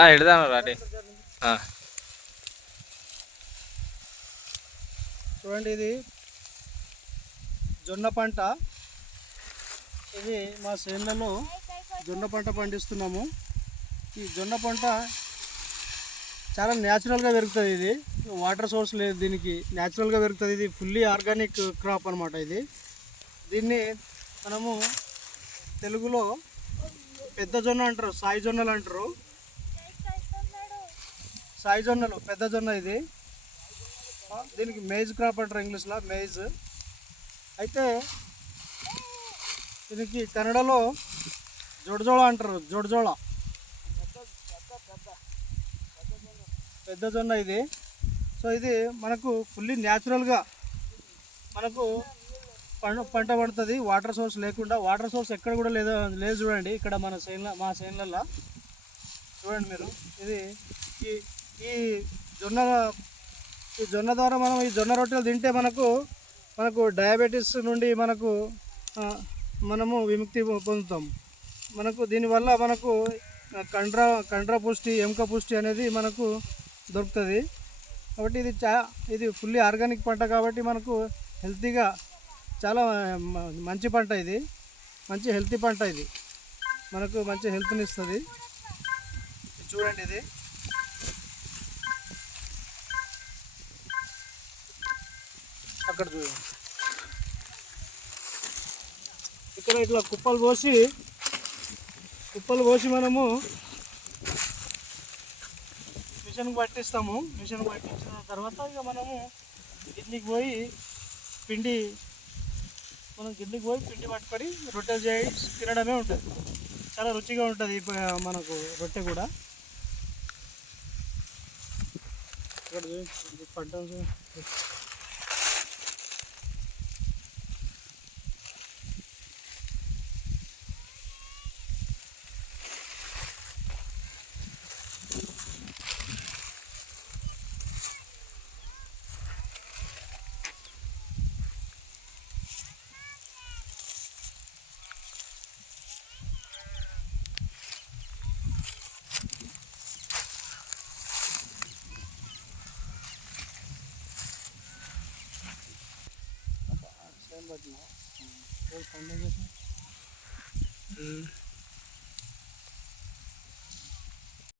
ఎడదాను రాడి. చూడండి, ఇది జొన్న పంట. ఇది మా చేనులలో జొన్న పంట పండిస్తున్నాము. ఈ జొన్న పంట చాలా న్యాచురల్గా పెరుగుతుంది. ఇది వాటర్ సోర్స్ లేదు దీనికి, న్యాచురల్గా పెరుగుతుంది. ఇది ఫుల్లీ ఆర్గానిక్ క్రాప్ అనమాట. ఇది దీన్ని మనము తెలుగులో పెద్ద జొన్న అంటారు, సాయి జొన్నలు అంటారు. సాయి జొన్నలు పెద్ద జొన్న ఇది. దీనికి మేజ్ క్రాప్ అంటారు ఇంగ్లీష్లో, మేజ్. అయితే దీనికి కన్నడలో జోడజోళ అంటారు, జోడజోళ పెద్ద జొన్న ఇది. సో ఇది మనకు ఫుల్లీ న్యాచురల్గా మనకు పంట పడుతుంది, వాటర్ సోర్స్ లేకుండా. వాటర్ సోర్స్ ఎక్కడ కూడా లేదు చూడండి ఇక్కడ మా చేనులలో చూడండి మీరు. ఇది ఈ ఈ జొన్న ద్వారా మనం ఈ జొన్న రొట్టెలు తింటే మనకు డయాబెటీస్ నుండి మనము విముక్తి పొందుతాం. దీనివల్ల మనకు కండ్ర పుష్టి, ఎముక పుష్టి అనేది మనకు దొరుకుతుంది. కాబట్టి ఇది ఫుల్లీ ఆర్గానిక్ పంట కాబట్టి మనకు హెల్తీగా చాలా మంచి పంట. ఇది మంచి హెల్తీ పంట. ఇది మనకు మంచి హెల్త్ని ఇస్తుంది. చూడండి, ఇది అక్కడ చూడండి. ఇక్కడ ఇట్లా కుప్పలు పోసి మనము మిషన్కి పట్టిస్తాము. మిషన్కి పట్టించిన తర్వాత ఇక మనము గిన్నెకి పోయి పిండి పట్టుకొని రొట్టెలు చేసి తినడమే ఉంటుంది. చాలా రుచిగా ఉంటుంది మనకు రొట్టె కూడా. ఇక్కడ పంట But no,